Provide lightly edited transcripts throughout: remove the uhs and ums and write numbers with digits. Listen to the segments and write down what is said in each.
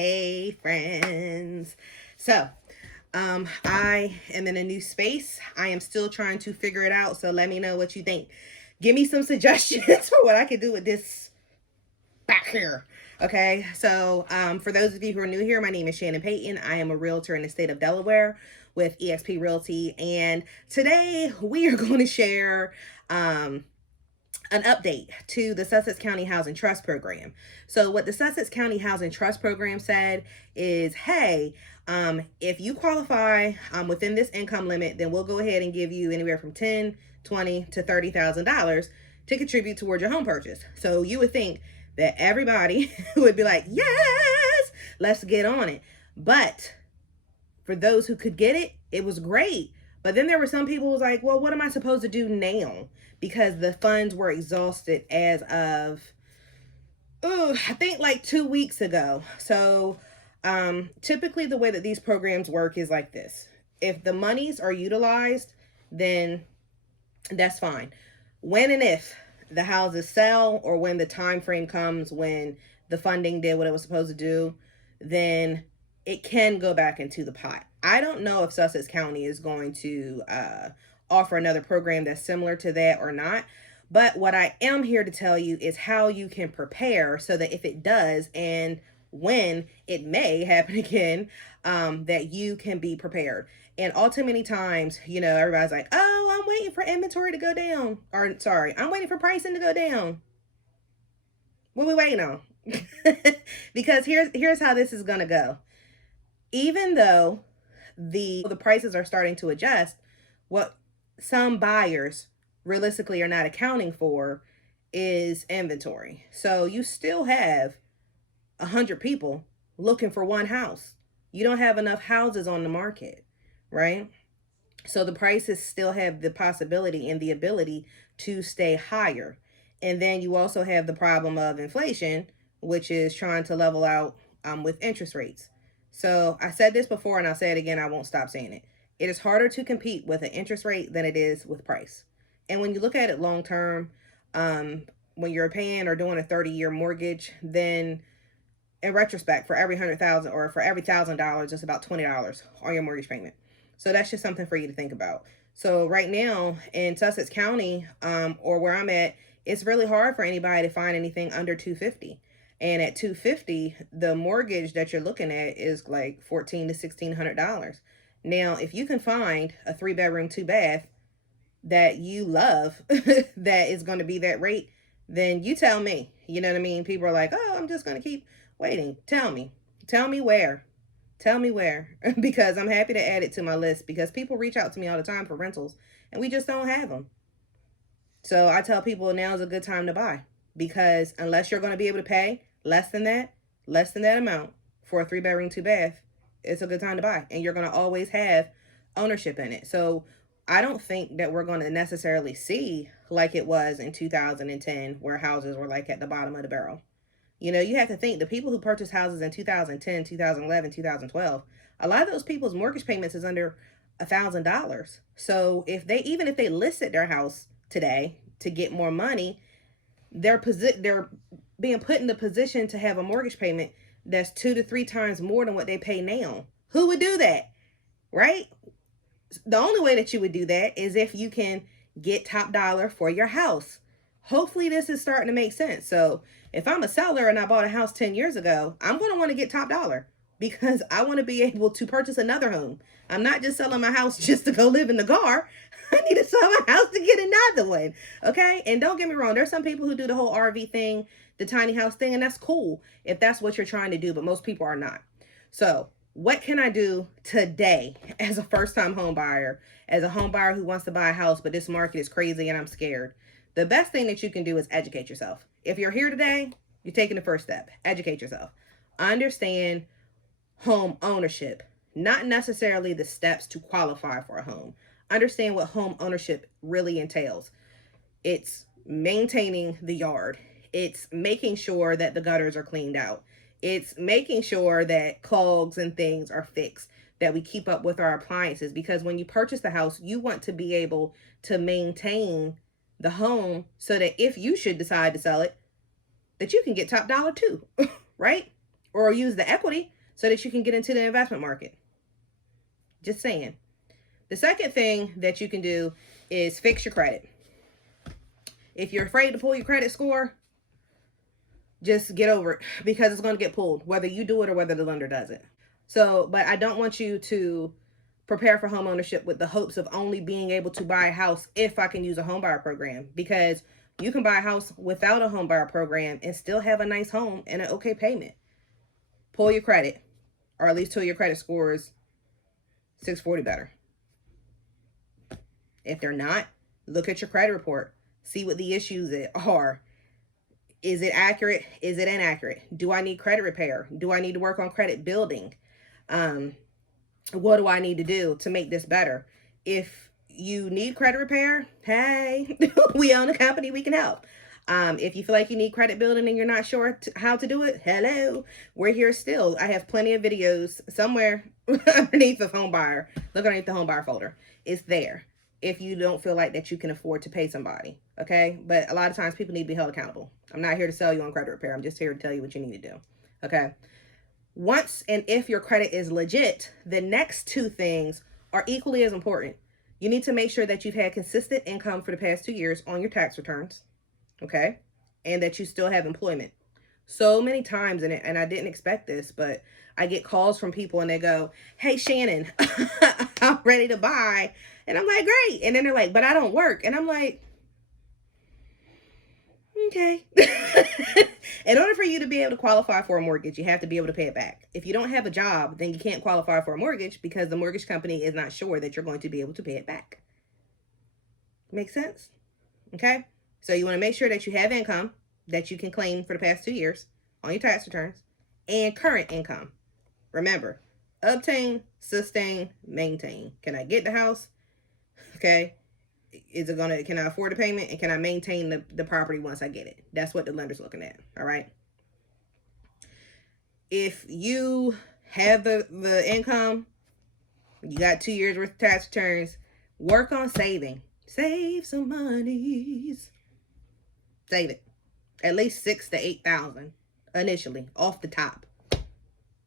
Hey, friends. So, I am in a new space. I am still trying to figure it out. So let me know what you think. Give me some suggestions for what I can do with this back here. Okay. So, for those of you who are new here, my name is Shannon Payton. I am a realtor in the state of Delaware with EXP Realty. And today we are going to share, an update to the Sussex County Housing Trust Program. So, what the Sussex County Housing Trust Program said is, hey, if you qualify within this income limit, then we'll go ahead and give you anywhere from $10, $20 to $30,000 to contribute towards your home purchase. So you would think that everybody would be like, yes, let's get on it. But for those who could get it, it was great. But then there were some people who was like, well, what am I supposed to do now? Because the funds were exhausted as of, I think like 2 weeks ago. So typically the way that these programs work is like this. If the monies are utilized, then that's fine. When and if the houses sell, or when the time frame comes when the funding did what it was supposed to do, then it can go back into the pot. I don't know if Sussex County is going to offer another program that's similar to that or not. But what I am here to tell you is how you can prepare so that if it does, and when it may happen again, that you can be prepared. And all too many times, everybody's like, oh, I'm waiting for inventory to go down. Or sorry, I'm waiting for pricing to go down. What are we waiting on? Because here's how this is gonna go. Even though the prices are starting to adjust, what some buyers realistically are not accounting for is inventory. So you still have 100 people looking for one house. You don't have enough houses on the market, right? So the prices still have the possibility and the ability to stay higher. And then you also have the problem of inflation, which is trying to level out with interest rates. So I said this before and I'll say it again. I won't stop saying it. It is harder to compete with an interest rate than it is with price. And when you look at it long term, when you're paying or doing a 30-year mortgage, then in retrospect, for every 100,000 or for every $1,000, it's about $20 on your mortgage payment. So that's just something for you to think about. So right now in Sussex County, or where I'm at, it's really hard for anybody to find anything under $250. And at $250, the mortgage that you're looking at is like $1,400 to $1,600. Now, if you can find a 3-bedroom, 2-bath that you love, that is going to be that rate, then you tell me. You know what I mean? People are like, oh, I'm just going to keep waiting. Tell me where. Tell me where, because I'm happy to add it to my list, because people reach out to me all the time for rentals and we just don't have them. So I tell people now is a good time to buy, because unless you're going to be able to pay less than that amount for a 3-bedroom, 2-bath, it's a good time to buy. And you're going to always have ownership in it. So I don't think that we're going to necessarily see like it was in 2010, where houses were like at the bottom of the barrel. You have to think the people who purchased houses in 2010, 2011, 2012, a lot of those people's mortgage payments is under $1,000. So even if they listed their house today to get more money, they're being put in the position to have a mortgage payment that's 2 to 3 times more than what they pay now. Who would do that? Right? The only way that you would do that is if you can get top dollar for your house. Hopefully this is starting to make sense. So if I'm a seller and I bought a house 10 years ago, I'm going to want to get top dollar, because I want to be able to purchase another home. I'm not just selling my house just to go live in the car. I need to sell my house to get another one. Okay. And don't get me wrong. There's some people who do the whole RV thing, the tiny house thing, and that's cool if that's what you're trying to do, but most people are not. So what can I do today as a first-time home buyer, as a home buyer who wants to buy a house, but this market is crazy and I'm scared? The best thing that you can do is educate yourself. If you're here today, you're taking the first step. Educate yourself. Understand home ownership, not necessarily the steps to qualify for a home. Understand what home ownership really entails. It's maintaining the yard. It's making sure that the gutters are cleaned out. It's making sure that clogs and things are fixed, that we keep up with our appliances. Because when you purchase the house, you want to be able to maintain the home so that if you should decide to sell it, that you can get top dollar too, right? or use the equity so that you can get into the investment market. Just saying. The second thing that you can do is fix your credit. If you're afraid to pull your credit score, just get over it, because it's going to get pulled, whether you do it or whether the lender does it. So, but I don't want you to prepare for home ownership with the hopes of only being able to buy a house if I can use a home buyer program, because you can buy a house without a home buyer program and still have a nice home and an okay payment. Pull your credit, or at least till your credit score is 640 better. If they're not, look at your credit report. See what the issues are. Is it accurate? Is it inaccurate? Do I need credit repair? Do I need to work on credit building? What do I need to do to make this better? If you need credit repair, hey, we own a company, we can help. If you feel like you need credit building and you're not sure how to do it, hello, we're here still. I have plenty of videos somewhere underneath the home buyer. Look underneath the home buyer folder. It's there if you don't feel like that you can afford to pay somebody, okay? But a lot of times people need to be held accountable. I'm not here to sell you on credit repair. I'm just here to tell you what you need to do, okay? Once and if your credit is legit, the next two things are equally as important. You need to make sure that you've had consistent income for the past 2 years on your tax returns, okay? And that you still have employment. So many times, and I didn't expect this, but I get calls from people and they go, hey, Shannon, I'm ready to buy. And I'm like, great. And then they're like, but I don't work. And I'm like, okay. In order for you to be able to qualify for a mortgage, you have to be able to pay it back. If you don't have a job, then you can't qualify for a mortgage because the mortgage company is not sure that you're going to be able to pay it back. Make sense? Okay. So you want to make sure that you have income that you can claim for the past 2 years on your tax returns and current income. Remember, obtain, sustain, maintain. Can I get the house? Okay. Can I afford the payment, and can I maintain the property once I get it? That's what the lender's looking at. All right. If you have the income, you got 2 years worth of tax returns, work on saving. Save some monies. Save it. At least 6,000 to 8,000 initially off the top.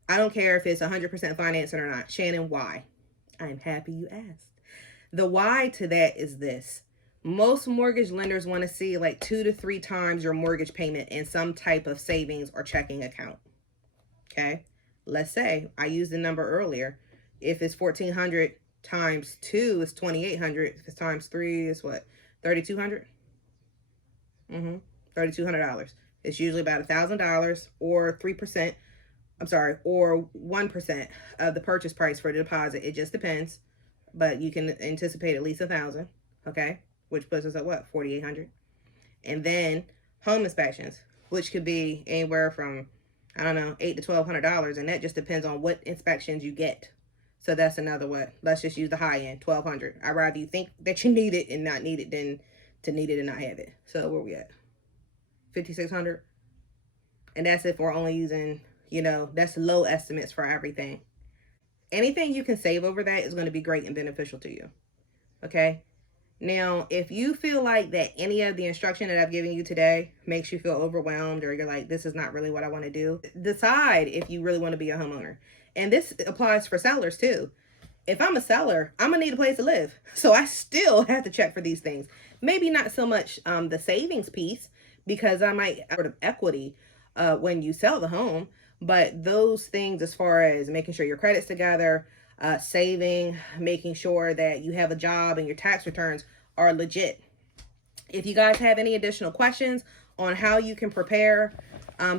I don't care if it's 100% financing or not. Shannon, why? I'm happy you asked. The why to that is this. Most mortgage lenders want to see like 2 to 3 times your mortgage payment in some type of savings or checking account. Okay. Let's say I used the number earlier. If it's 1,400 times 2 is 2,800. If it's times 3 is what? 3,200? $3,200. It's usually about $1,000 or 3%. I'm sorry, or 1% of the purchase price for the deposit. It just depends. But you can anticipate at least 1,000, okay? Which puts us at what? 4,800. And then home inspections, which could be anywhere from, I don't know, $800 to $1,200, and that just depends on what inspections you get. So that's another what. Let's just use the high end, $1,200. I'd rather you think that you need it and not need it than to need it and not have it. So where we at? 5,600. And that's if we're only using, that's low estimates for everything. Anything you can save over that is going to be great and beneficial to you. Okay. Now, if you feel like that any of the instruction that I've given you today makes you feel overwhelmed, or you're like, this is not really what I want to do, decide if you really want to be a homeowner. And this applies for sellers too. If I'm a seller, I'm gonna need a place to live. So I still have to check for these things. Maybe not so much the savings piece, because I might sort of equity when you sell the home. But those things, as far as making sure your credit's together, saving, making sure that you have a job and your tax returns are legit. If you guys have any additional questions on how you can prepare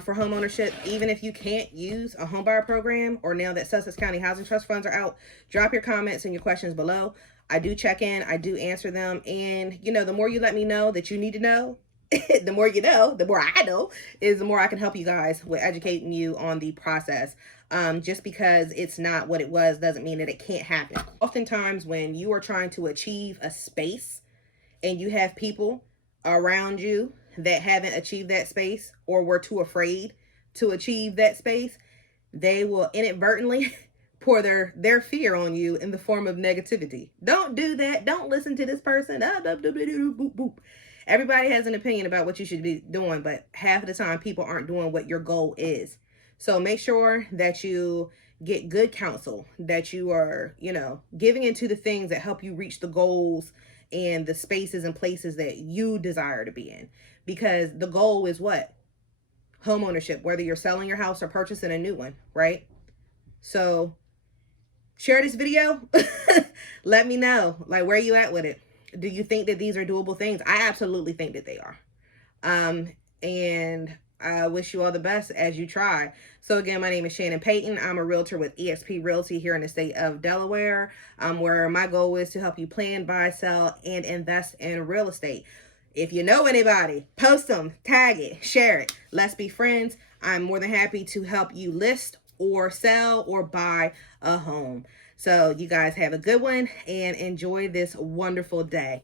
for home ownership, even if you can't use a home buyer program, or now that Sussex County Housing Trust funds are out, drop your comments and your questions below. I do check in, I do answer them. And, the more you let me know that you need to know, the more you know, the more I know, is the more I can help you guys with educating you on the process. Just because it's not what it was doesn't mean that it can't happen. Oftentimes when you are trying to achieve a space and you have people around you that haven't achieved that space or were too afraid to achieve that space, they will inadvertently pour their fear on you in the form of negativity. Don't do that. Don't listen to this person. Everybody has an opinion about what you should be doing, but half of the time people aren't doing what your goal is. So make sure that you get good counsel, that you are, giving into the things that help you reach the goals and the spaces and places that you desire to be in. Because the goal is what? Home ownership, whether you're selling your house or purchasing a new one, right? So share this video. Let me know, like, where you at with it. Do you think that these are doable things? I absolutely think that they are. And I wish you all the best as you try. So again, my name is Shannon Payton. I'm a realtor with eXp Realty here in the state of Delaware, where my goal is to help you plan, buy, sell, and invest in real estate. If you know anybody, post them, tag it, share it. Let's be friends. I'm more than happy to help you list or sell or buy a home. So you guys have a good one and enjoy this wonderful day.